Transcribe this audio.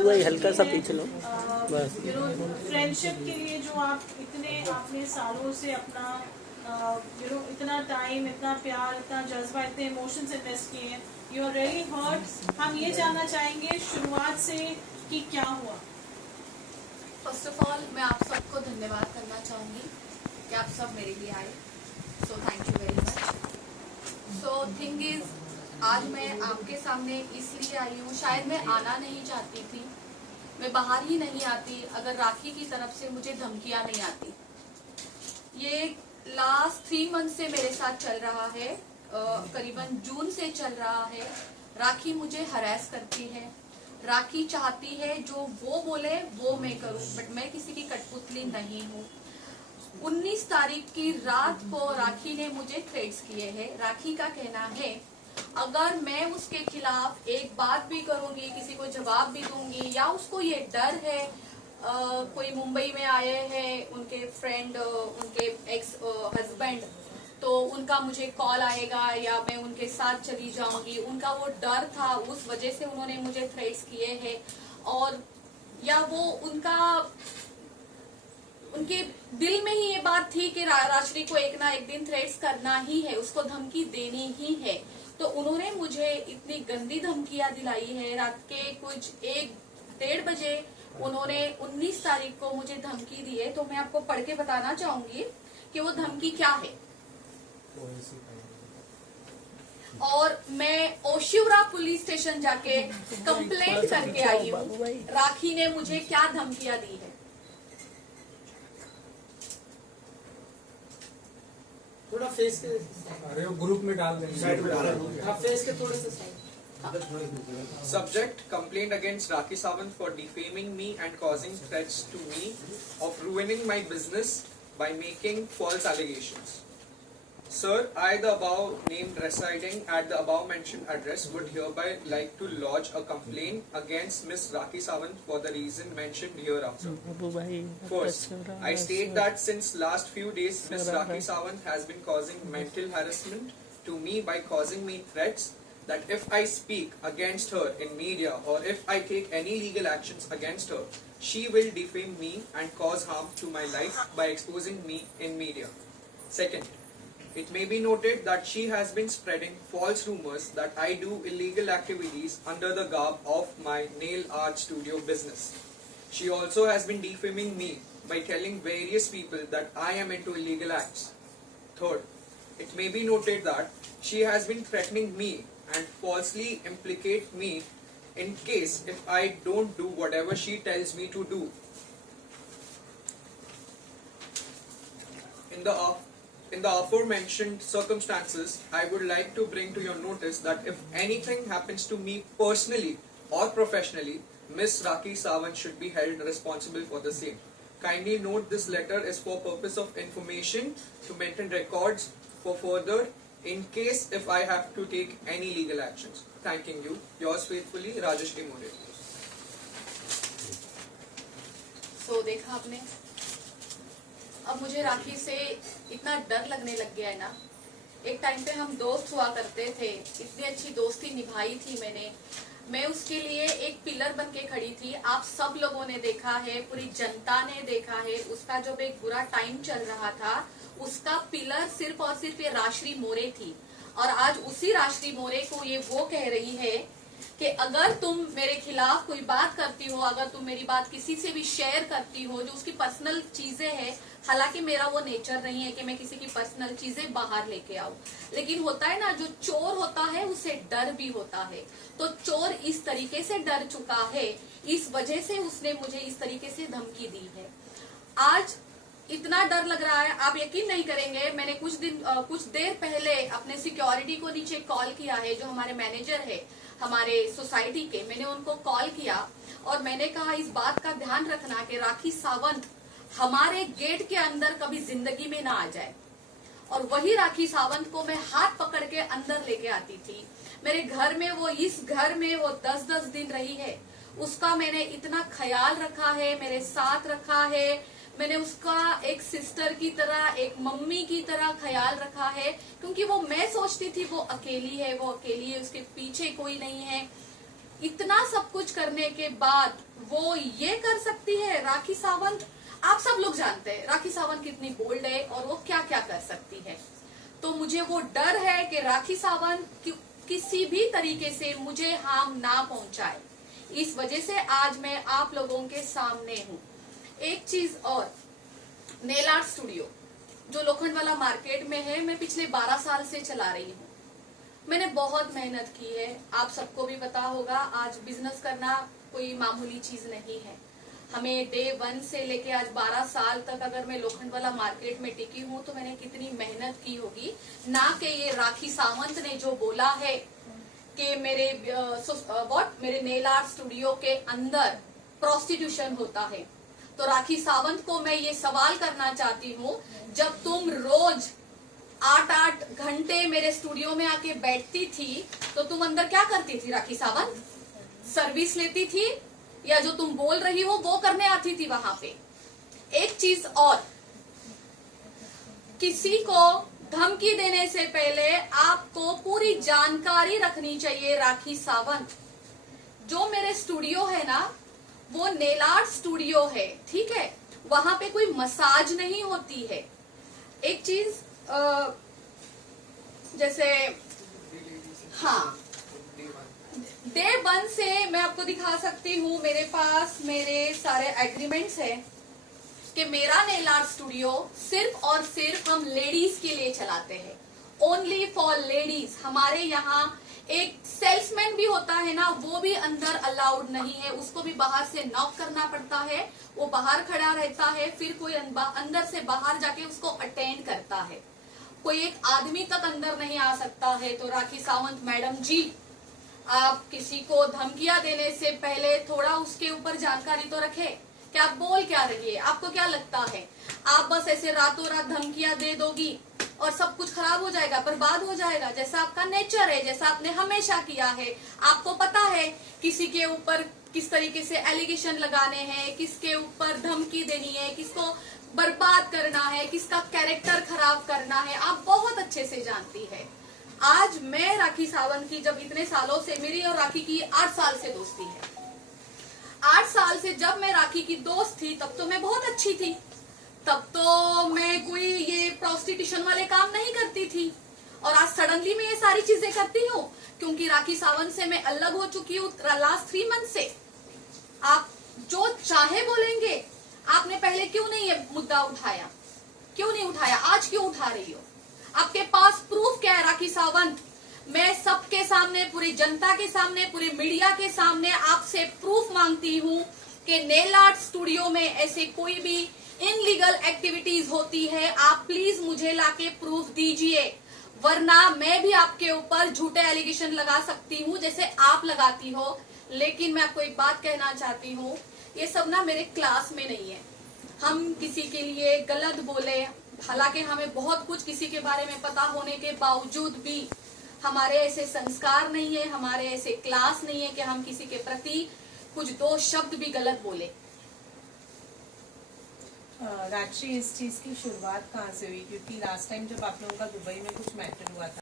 बाबू भाई हल्का सा पीछे लो बस। फ्रेंडशिप के लिए जो आप इतने आपने सालों से अपना इतना टाइम, इतना प्यार, इतना जज्बा, इतने इमोशंस इन्वेस्ट किए हैं, यू आर रियली हर्ट। हम ये जानना चाहेंगे शुरुआत से कि क्या हुआ। फर्स्ट ऑफ ऑल मैं आप सबको धन्यवाद करना चाहूँगी कि आप सब मेरे लिए आए, so thank you very much. So thing is, आज मैं आपके सामने इसलिए आई हूँ, शायद मैं आना नहीं चाहती थी, मैं बाहर ही नहीं आती अगर राखी की तरफ से मुझे धमकियाँ नहीं आती। ये लास्ट 3 मंथ से मेरे साथ चल रहा है, करीबन जून से चल रहा है। राखी मुझे हरास करती है, राखी चाहती है जो वो बोले वो मैं करूं, बट मैं किसी की कठपुतली नहीं हूँ। 19 तारीख की रात को राखी ने मुझे थ्रेट्स किए हैं। राखी का कहना है अगर मैं उसके खिलाफ एक बात भी करूंगी, किसी को जवाब भी दूंगी, या उसको ये डर है, कोई मुंबई में आए हैं उनके फ्रेंड, उनके एक्स हस्बैंड, तो उनका मुझे कॉल आएगा या मैं उनके साथ चली जाऊंगी, उनका वो डर था, उस वजह से उन्होंने मुझे थ्रेट्स किए हैं। और या वो उनके दिल में ही ये बात थी कि राश्री को एक ना एक दिन थ्रेट्स करना ही है, उसको धमकी देनी ही है, तो उन्होंने मुझे इतनी गंदी धमकियां दिलाई है। रात के कुछ 1-1:30 बजे उन्होंने 19 तारीख को मुझे धमकी दी है। तो मैं आपको पढ़ के बताना चाहूंगी कि वो धमकी क्या है। और मैं ओशिवरा पुलिस स्टेशन जाके कंप्लेंट करके आई हूँ, राखी ने मुझे क्या धमकियां दी है। थोड़ा फेस के, अरे वो ग्रुप में डाल देंगे, आप फेस के थोड़े से side. Subject: complaint against Rakhi Sawant for defaming me and causing threats to me of ruining my business by making false allegations. Sir, I, the above named residing at the above mentioned address, would hereby like to lodge a complaint against Miss Rakhi Sawant for the reason mentioned hereafter. First, I state that since last few days, Miss Rakhi Sawant has been causing mental harassment to me by causing me threats that if I speak against her in media or if I take any legal actions against her, she will defame me and cause harm to my life by exposing me in media. Second, it may be noted that she has been spreading false rumors that I do illegal activities under the garb of my nail art studio business. She also has been defaming me by telling various people that I am into illegal acts. Third, it may be noted that she has been threatening me and falsely implicate me in case if I don't do whatever she tells me to do. In the aforementioned circumstances, I would like to bring to your notice that if anything happens to me personally or professionally, Miss Rakhi Sawant should be held responsible for the same. Kindly note this letter is for purpose of information to maintain records for further in case if I have to take any legal actions. Thanking you. Yours faithfully, Rajeshri More. So देखा आपने, अब मुझे राखी से इतना डर लगने लग गया है ना। एक टाइम पे हम दोस्त हुआ करते थे, इतनी अच्छी दोस्ती निभाई थी मैंने, मैं उसके लिए एक पिलर बन के खड़ी थी। आप सब लोगों ने देखा है, पूरी जनता ने देखा है, उसका जब एक बुरा टाइम चल रहा था, उसका पिलर सिर्फ और सिर्फ ये राश्री मोरे थी। और आज उसी राश्री मोरे को ये वो कह रही है कि अगर तुम मेरे खिलाफ कोई बात करती हो, अगर तुम मेरी बात किसी से भी शेयर करती हो जो उसकी पर्सनल चीजें हैं, हालांकि मेरा वो नेचर नहीं है कि मैं किसी की पर्सनल चीजें बाहर लेके आऊं, लेकिन होता है ना, जो चोर होता है उसे डर भी होता है। तो चोर इस तरीके से डर चुका है, इस वजह से उसने मुझे इस तरीके से धमकी दी है। आज इतना डर लग रहा है, आप यकीन नहीं करेंगे, मैंने कुछ देर पहले अपने सिक्योरिटी को नीचे कॉल किया है, जो हमारे मैनेजर है हमारे सोसाइटी के, मैंने उनको कॉल किया और मैंने कहा इस बात का ध्यान रखना कि राखी सावंत हमारे गेट के अंदर कभी जिंदगी में ना आ जाए। और वही राखी सावंत को मैं हाथ पकड़ के अंदर लेके आती थी। मेरे घर में वो, इस घर में वो 10-10 दिन रही है, उसका मैंने इतना ख्याल रखा है, मेरे साथ रखा है, मैंने उसका एक सिस्टर की तरह, एक मम्मी की तरह ख्याल रखा है, क्योंकि वो, मैं सोचती थी वो अकेली है, वो अकेली है, उसके पीछे कोई नहीं है। इतना सब कुछ करने के बाद वो ये कर सकती है। राखी सावंत, आप सब लोग जानते हैं राखी सावंत कितनी बोल्ड है और वो क्या क्या कर सकती है। तो मुझे वो डर है कि राखी सावंत किसी भी तरीके से मुझे हार्म ना पहुंचाए। इस वजह से आज मैं आप लोगों के सामने हूँ। एक चीज और, नेल आर्ट स्टूडियो जो लोखंडवाला मार्केट में है, मैं पिछले 12 साल से चला रही हूँ। मैंने बहुत मेहनत की है, आप सबको भी पता होगा। आज बिजनेस करना कोई मामूली चीज नहीं है। हमें डे 1 से लेके आज 12 साल तक अगर मैं लोखंडवाला मार्केट में टिकी हूँ तो मैंने कितनी मेहनत की होगी। ना कि ये राखी सावंत ने जो बोला है कि मेरे नेल आर्ट स्टूडियो के अंदर प्रोस्टिट्यूशन होता है। तो राखी सावंत को मैं ये सवाल करना चाहती हूँ, जब तुम रोज 8-8 घंटे मेरे स्टूडियो में आके बैठती थी तो तुम अंदर क्या करती थी राखी सावंत? सर्विस लेती थी या जो तुम बोल रही हो वो करने आती थी वहां पे? एक चीज और, किसी को धमकी देने से पहले आपको पूरी जानकारी रखनी चाहिए। राखी सावंत, जो मेरे स्टूडियो है ना, वो नेल आर्ट स्टूडियो है, ठीक है? वहां पे कोई मसाज नहीं होती है। एक चीज जैसे, हाँ, डे 1 से मैं आपको दिखा सकती हूँ, मेरे पास मेरे सारे एग्रीमेंट्स है कि मेरा नेल आर्ट स्टूडियो सिर्फ और सिर्फ हम लेडीज के लिए चलाते हैं। Only for ladies. हमारे यहाँ एक सेल्समैन भी होता है ना, वो भी अंदर अलाउड नहीं है। उसको भी बाहर से नॉक करना पड़ता है। वो बाहर खड़ा रहता है, फिर कोई अंदर से बाहर जाके उसको अटेंड करता है। कोई एक आदमी तक अंदर नहीं आ सकता है। तो राखी सावंत मैडम जी, आप किसी को धमकियां देने से पहले थोड़ा उसके ऊपर जानकारी तो रखें कि आप बोल क्या रही है। आपको क्या लगता है आप बस ऐसे रातों रात धमकियां दे दोगी और सब कुछ खराब हो जाएगा, बर्बाद हो जाएगा, जैसा आपका नेचर है, जैसा आपने हमेशा किया है? आपको पता है किसी के ऊपर किस तरीके से एलिगेशन लगाने हैं, किसके ऊपर धमकी देनी है, किसको बर्बाद करना है, किसका कैरेक्टर खराब करना है, आप बहुत अच्छे से जानती है। आज मैं राखी सावंत की, जब इतने सालों से मेरी और राखी की 8 साल से दोस्ती है, 8 साल से जब मैं राखी की दोस्त थी तब तो मैं बहुत अच्छी थी। तब तो मैं कोई ये प्रोस्टिट्यूशन वाले काम नहीं करती थी। और आज सडनली मैं ये सारी चीजें करती हूँ क्योंकि राखी सावंत से मैं अलग हो चुकी हूँ लास्ट 3 मंथ से। आप जो चाहे बोलेंगे। आपने पहले क्यों नहीं ये मुद्दा उठाया? क्यों नहीं उठाया? आज क्यों उठा रही हो? आपके पास प्रूफ क्या है राखी सावंत? मैं सबके सामने, पूरी जनता के सामने, पूरे मीडिया के सामने आपसे प्रूफ मांगती हूँ कि नेल आर्ट स्टूडियो में ऐसे कोई भी इनलीगल एक्टिविटीज होती है। आप प्लीज मुझे लाके प्रूफ दीजिए, वरना मैं भी आपके ऊपर झूठे एलिगेशन लगा सकती हूँ जैसे आप लगाती हो। लेकिन मैं आपको एक बात कहना चाहती हूँ, ये सब ना मेरे क्लास में नहीं है। हम किसी के लिए गलत बोले, हालांकि हमें बहुत कुछ किसी के बारे में पता होने के बावजूद भी हमारे ऐसे संस्कार नहीं है, हमारे ऐसे क्लास नहीं है कि हम किसी के प्रति कुछ 2 शब्द भी गलत बोले। राजश्री, इस चीज की शुरुआत कहाँ से हुई? क्योंकि लास्ट टाइम जब आप लोगों का दुबई में कुछ मैटर हुआ था